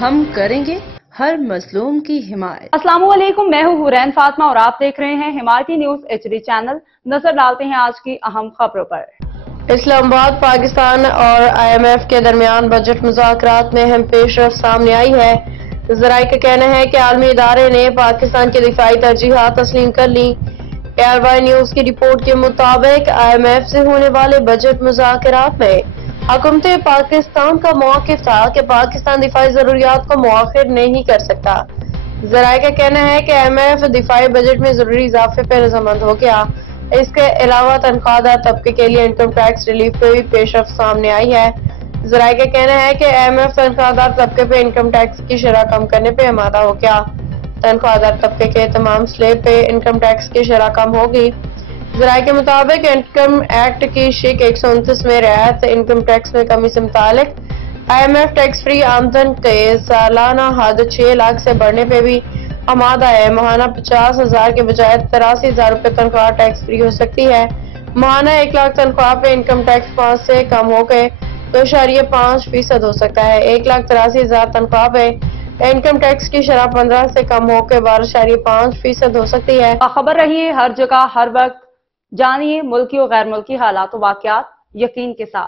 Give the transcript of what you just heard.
ہم کریں گے ہر مظلوم کی حمایت۔ السلام علیکم، میں ہوں حورین فاطمہ اور آپ دیکھ رہے ہیں حمایتی نیوز HD چینل۔ نظر ڈالتے ہیں آج کی اہم خبروں پر۔ اسلام آباد پاکستان اور IMF کے درمیان بجٹ مذاکرات میں اہم پیش رفت سامنے آئی ہے۔ ذرائع کا کہنا ہے کہ عالمی ادارے نے پاکستان کی دفاعی ترجیحات تسلیم کر لیں۔ ARY نیوز کی رپورٹ کے مطابق IMF سے ہونے والے بجٹ مذاکرات میں حکومت پاکستان کا موقف تھا کہ پاکستان دفاعی ضروریات کو مؤخر نہیں کر سکتا۔ ذرائع کا کہنا ہے کہ IMF دفاعی بجٹ میں ضروری اضافے پر رضامند ہو گیا۔ اس کے علاوہ تنخواہ دار طبقے کے لیے انکم ٹیکس ریلیف پہ بھی پیش رفت سامنے آئی ہے۔ ذرائع کا کہنا ہے کہ IMF تنخواہ دار طبقے پہ انکم ٹیکس کی شرح کم کرنے پہ آمادہ ہو گیا۔ تنخواہ دار طبقے کے تمام سلیب پہ انکم ٹیکس کی شرح کم ہوگی۔ ذرائع کے مطابق انکم ایکٹ کی شق 129 میں رعایت انکم ٹیکس میں کمی سے متعلق IMF ٹیکس فری آمدن کے سالانہ حد 6 لاکھ سے بڑھنے پہ بھی آمادہ ہے۔ ماہانہ 50,000 کے بجائے 83,000 روپے تنخواہ ٹیکس فری ہو سکتی ہے۔ ماہانہ 1 لاکھ تنخواہ پہ انکم ٹیکس 5 سے کم ہو کے 2.5% ہو سکتا ہے۔ 1,83,000 تنخواہ پہ انکم ٹیکس کی شرح 15 سے کم ہو کے 12.5% ہو سکتی ہے۔ خبر رہیے ہر جگہ ہر وقت، جانیے ملکی و غیر ملکی حالات و واقعات یقین کے ساتھ۔